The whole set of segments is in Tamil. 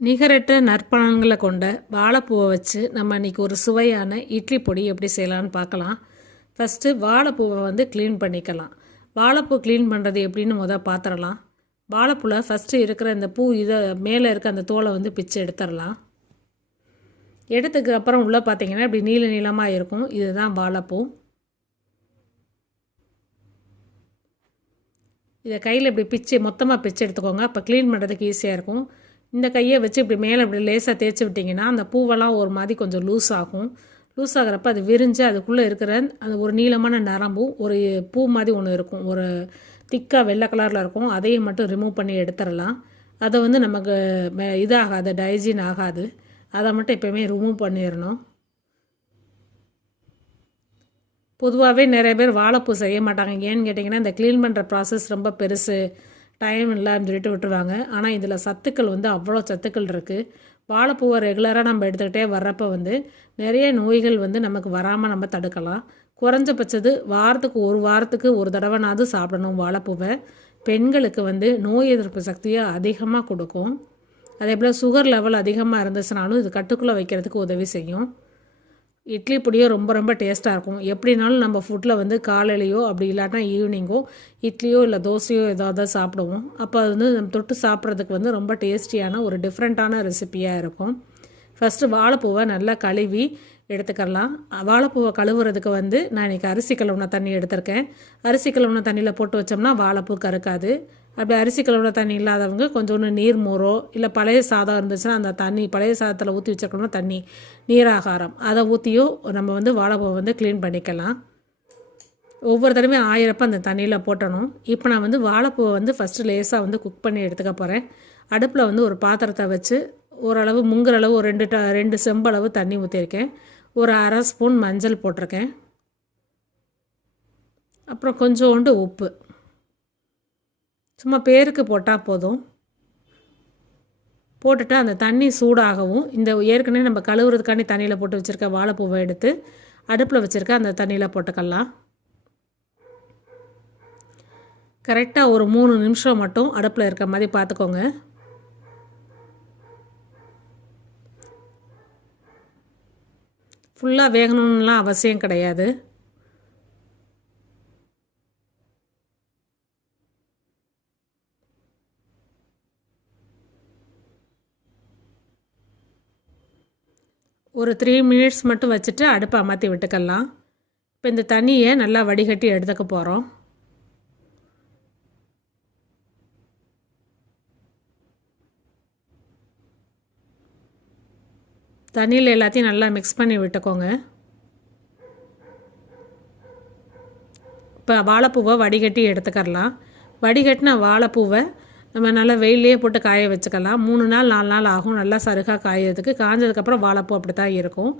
நிகரற்ற நற்பலன்களை கொண்ட வாழைப்பூவை வச்சு நம்ம இன்றைக்கி ஒரு சுவையான இட்லி பொடி எப்படி செய்யலாம்னு பார்க்கலாம். ஃபஸ்ட்டு வாழைப்பூவை வந்து க்ளீன் பண்ணிக்கலாம். வாழைப்பூ க்ளீன் பண்ணுறது எப்படின்னு முதல் பார்த்துடலாம் வாழைப்பூவில் ஃபஸ்ட்டு இருக்கிற இந்த பூ இதை மேலே இருக்க அந்த தோலை வந்து பிச்சு எடுத்துடலாம். எடுத்ததுக்கு அப்புறம் உள்ளே பார்த்தீங்கன்னா இப்படி நீல நீளமாக இருக்கும். இதுதான் வாழைப்பூ. இதை கையில் இப்படி பிச்சு மொத்தமாக பிச்சு எடுத்துக்கோங்க. அப்போ க்ளீன் பண்ணுறதுக்கு ஈஸியாக இருக்கும். இந்த கையை வச்சு இப்படி மேலே இப்படி லேசாக தேய்ச்சி விட்டிங்கன்னா அந்த பூவெல்லாம் ஒரு மாதிரி கொஞ்சம் லூஸ் ஆகும். லூஸ் ஆகிறப்ப அது விரிஞ்சு அதுக்குள்ளே இருக்கிற அந்த ஒரு நீளமான நரம்பும் ஒரு பூ மாதிரி ஒன்று இருக்கும். ஒரு திக்காக வெள்ளை கலரில் இருக்கும். அதையும் மட்டும் ரிமூவ் பண்ணி எடுத்துடலாம். அதை வந்து நமக்கு இதாகாது டைஜின் ஆகாது. அதை மட்டும் எப்போயுமே ரிமூவ் பண்ணிடணும். பொதுவாகவே நிறைய பேர் வாழைப்பூ செய்ய மாட்டாங்க. ஏன்னு கேட்டிங்கன்னா இந்த க்ளீன் பண்ணுற ப்ராசஸ் ரொம்ப பெருசு. டைம் இல்லைன்னு சொல்லிட்டு விட்டுருவாங்க. ஆனால் இதில் சத்துக்கள் வந்து அவ்வளோ சத்துக்கள் இருக்குது வாழைப்பூவை ரெகுலராக நம்ம எடுத்துக்கிட்டே வர்றப்போ வந்து நிறைய நோய்கள் வந்து நமக்கு வராமல் நம்ம தடுக்கலாம். குறைஞ்சபட்சது வாரத்துக்கு ஒரு வாரத்துக்கு ஒரு தடவைனாவது சாப்பிடணும் வாழைப்பூவை. பெண்களுக்கு வந்து நோய் எதிர்ப்பு சக்தியை அதிகமாக கொடுக்கும். அதே போல் சுகர் லெவல் அதிகமாக இருந்துச்சுனாலும் இது கட்டுக்குள்ளே வைக்கிறதுக்கு உதவி செய்யும். இட்லி பொடியும் ரொம்ப ரொம்ப டேஸ்ட்டாக இருக்கும். எப்படினாலும் நம்ம ஃபுட்டில் வந்து காலையிலையோ அப்படி இல்லாட்டா ஈவினிங்கோ இட்லியோ இல்லை தோசையோ ஏதாவது சாப்பிடுவோம். அப்போ அது வந்து நம்ம தொட்டு சாப்பிட்றதுக்கு வந்து ரொம்ப டேஸ்டியான ஒரு டிஃப்ரெண்ட்டான ரெசிபியாக இருக்கும். ஃபஸ்ட்டு வாழைப்பூவை நல்லா கழுவி எடுத்துக்கலாம் வாழைப்பூவை கழுவுறதுக்கு வந்து நான் இன்றைக்கி அரிசி கழுவுன தண்ணி எடுத்திருக்கேன். அரிசி கழுவுன தண்ணியில் போட்டு வச்சோம்னா வாழைப்பூ கருக்காது. அப்படி அரிசி கழுவுன தண்ணி இல்லாதவங்க கொஞ்சோண்டு நீர் மோரோ இல்லை பழைய சாதம் இருந்துச்சுன்னா அந்த தண்ணி பழைய சாதத்தில் ஊற்றி வச்சிருக்கணும் தண்ணி நீராகாரம். அதை ஊற்றியும் நம்ம வந்து வாழைப்பூவை வந்து க்ளீன் பண்ணிக்கலாம். ஒவ்வொரு தடவையும் ஆயிரப்ப அந்த தண்ணியில் போட்டணும். இப்போ நான் வந்து வாழைப்பூவை வந்து ஃபஸ்ட்டு லேசாக வந்து குக் பண்ணி எடுத்துக்க போகிறேன் அடுப்பில் வந்து ஒரு பாத்திரத்தை வச்சு ஓரளவு முங்குற அளவு ஒரு ரெண்டு ட ரெண்டு செம்பளவு தண்ணி ஊற்றிருக்கேன் ஒரு அரை ஸ்பூன் மஞ்சள் போட்டிருக்கேன். அப்புறம் கொஞ்சோண்டு உப்பு. சும்மா பேருக்கு போட்டால் போதும். போட்டுட்டு அந்த தண்ணி சூடாகவும் இந்த ஏற்கனவே நம்ம கழுவுறதுக்காண்டி தண்ணியில் போட்டு வச்சுருக்க வாழைப்பூவை எடுத்து அடுப்பில் வச்சுருக்க அந்த தண்ணியில் போட்டுக்கலாம். கரெக்டாக ஒரு மூணு நிமிஷம் மட்டும் அடுப்பில் இருக்க மாதிரி பார்த்துக்கோங்க. ஃபுல்லாக வேகணும்லாம் அவசியம் கிடையாது. ஒரு த்ரீ மினிட்ஸ் மட்டும் வச்சுட்டு அடுப்பை அமர்த்தி விட்டுக்கலாம். இப்போ இந்த தண்ணியை நல்லா வடிகட்டி எடுத்துக்க போகிறோம் தண்ணியில் எல்லாத்தையும் நல்லா மிக்ஸ் பண்ணி விட்டுக்கோங்க. இப்போ வாழைப்பூவை வடிகட்டி எடுத்துக்கரலாம் வடிகட்டின வாழைப்பூவை நம்ம நல்லா வெயிலே போட்டு காய வச்சுக்கலாம். மூணு நாள் நாலு நாள் ஆகும். நல்லா சருகாக காயறதுக்கு. காஞ்சதுக்கப்புறம் வாழைப்பூ அப்படி தான் இருக்கும்.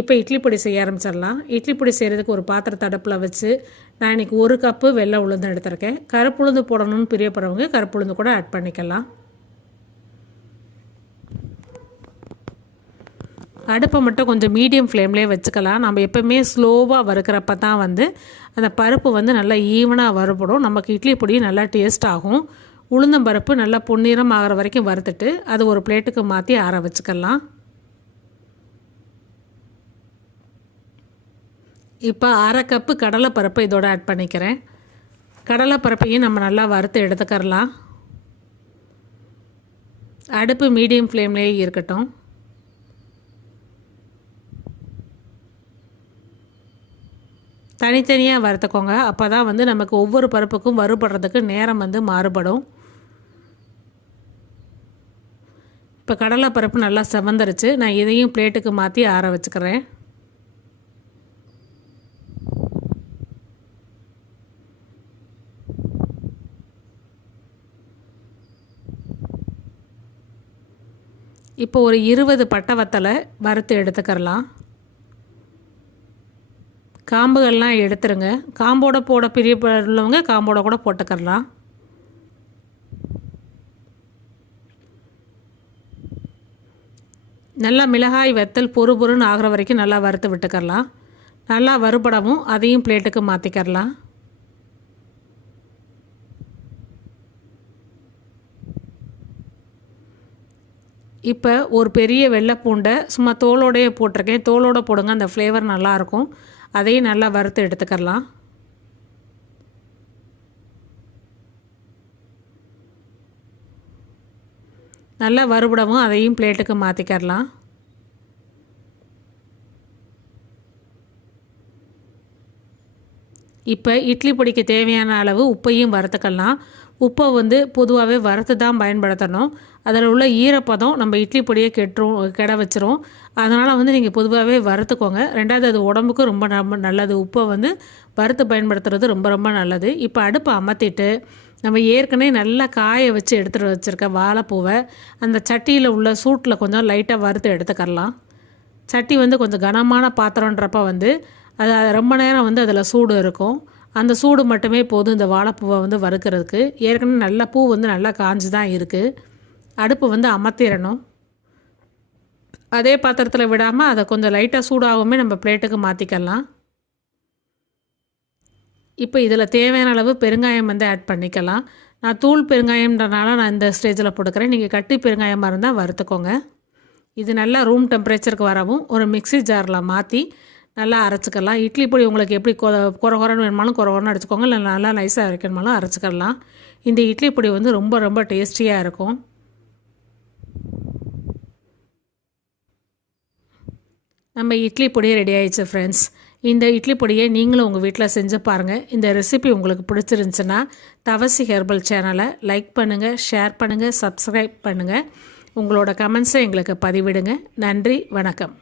இப்போ இட்லி பொடி செய்ய ஆரம்பிச்சிடலாம். இட்லி பொடி செய்கிறதுக்கு ஒரு பாத்திரத்தை அடுப்பில் வச்சு நான் இன்றைக்கி ஒரு கப்பு வெள்ளை உளுந்து எடுத்திருக்கேன். கருப்புளுந்து போடணும்னு பிரியப்படுறவங்க கருப்புளுந்து கூட ஆட் பண்ணிக்கலாம். அடுப்பை மட்டும் கொஞ்சம் மீடியம் ஃப்ளேம்லேயே வச்சுக்கலாம். நம்ம எப்போவுமே ஸ்லோவாக வறுக்கிறப்ப தான் வந்து அந்த பருப்பு வந்து நல்லா ஈவனாக வறுபடும். நமக்கு இட்லி பொடி நல்லா டேஸ்ட் ஆகும். உளுந்தம்பருப்பு நல்லா பொன்னிறம் ஆகிற வரைக்கும் வறுத்துட்டு அது ஒரு பிளேட்டுக்கு மாற்றி ஆற வச்சுக்கலாம். இப்போ அரை கப்பு கடலைப்பருப்பு இதோட ஆட் பண்ணிக்கிறேன். கடலைப்பருப்பையும் நம்ம நல்லா வறுத்து எடுத்துக்கரலாம் அடுப்பு மீடியம் ஃப்ளேம்லேயே இருக்கட்டும். தனித்தனியாக வறுத்துக்கோங்க. அப்போ தான் வந்து நமக்கு ஒவ்வொரு பருப்புக்கும் வறுபடுறதுக்கு நேரம் வந்து மாறுபடும். இப்போ கடலைப்பருப்பு நல்லா செவந்துருச்சு. நான் இதையும் பிளேட்டுக்கு மாற்றி ஆற வச்சுக்கிறேன். இப்போ ஒரு இருபது பட்டை வத்தலை வறுத்து எடுத்துக்கிறலாம். காம்புகள்லாம் எடுத்துருங்க. காம்போட போட பிரிய உள்ளவங்க காம்போட கூட போட்டுக்கரலாம் நல்லா மிளகாய் வெத்தல் பொறு பொறுன்னு ஆகிற வரைக்கும் நல்லா வறுத்து விட்டுக்கரலாம் நல்லா வறுபடவும் அதையும் பிளேட்டுக்கு மாற்றிக்கரலாம் இப்போ ஒரு பெரிய வெள்ளை பூண்டை சும்மா தோலோடையே போட்டிருக்கேன். தோலோட போடுங்க அந்த ஃப்ளேவர் நல்லாயிருக்கும் அதையும் நல்லா வறுத்து எடுத்துக்கரலாம் நல்லா வறுபடவும் அதையும் பிளேட்டுக்கு மாற்றிக்கிடலாம் இப்போ இட்லி பொடிக்கு தேவையான அளவு உப்பையும் வறுத்துக்கலாம். உப்பை வந்து பொதுவாகவே வறுத்து தான் பயன்படுத்தணும். அதில் உள்ள ஈரப்பதம் நம்ம இட்லி பொடியை கெட்டுரும் கெட வச்சிரும். அதனால் வந்து நீங்கள் பொதுவாகவே வறுத்துக்கோங்க. ரெண்டாவது அது உடம்புக்கும் ரொம்ப ரொம்ப நல்லது. உப்பை வந்து வறுத்து பயன்படுத்துறது ரொம்ப ரொம்ப நல்லது. இப்போ அடுப்பை அமர்த்திட்டு நம்ம ஏற்கனவே நல்லா காய வச்சு எடுத்துகிட்டு வச்சுருக்க வாழைப்பூவை அந்த சட்டியில் உள்ள சூட்டில் கொஞ்சம் லைட்டாக வறுத்து எடுத்துக்கரலாம் சட்டி வந்து கொஞ்சம் கனமான பாத்திரன்றப்ப வந்து அது ரொம்ப நேரம் வந்து அதில் சூடு இருக்கும். அந்த சூடு மட்டுமே போதும் இந்த வாழைப்பூவை வந்து வறுக்கிறதுக்கு. ஏற்கனவே நல்ல பூ வந்து நல்லா காஞ்சு தான் இருக்குது அடுப்பு வந்து அமர்த்திடணும் அதே பாத்திரத்தில் விடாமல் அதை கொஞ்சம் லைட்டாக சூடாகவுமே நம்ம பிளேட்டுக்கு மாற்றிக்கலாம் இப்போ இதில் தேவையான அளவு பெருங்காயம் வந்து ஆட் பண்ணிக்கலாம். நான் தூள் பெருங்காயம்ன்றனால நான் இந்த ஸ்டேஜில் போட்டுக்கிறேன். நீங்கள் கட்டி பெருங்காயமாக இருந்தால் வறுத்துக்கோங்க. இது நல்லா ரூம் டெம்பரேச்சருக்கு வரவும் ஒரு மிக்ஸி ஜாரில் மாற்றி நல்லா அரைச்சிக்கலாம். இட்லி பொடி உங்களுக்கு எப்படி கொ குறை குறைன்னு வேணுமாலும் குறை குறைன்னு அரைச்சிக்கோங்க இல்லை நல்லா நைஸாக அரைக்கணுமாலும் அரைச்சிக்கலாம். இந்த இட்லி பொடி வந்து ரொம்ப ரொம்ப டேஸ்டியாக இருக்கும். நம்ம இட்லி பொடி ரெடி ஆயிடுச்சு ஃப்ரெண்ட்ஸ் இந்த இட்லி பொடியை நீங்களும் உங்கள் வீட்டில் செஞ்சு பாருங்கள் இந்த ரெசிபி உங்களுக்கு பிடிச்சிருந்துச்சுன்னா தவசி ஹெர்பல் சேனலை லைக் பண்ணுங்கள் ஷேர் பண்ணுங்கள் சப்ஸ்கிரைப் பண்ணுங்கள் உங்களோட கமெண்ட்ஸை எங்களுக்கு பதிவிடுங்க. நன்றி வணக்கம்.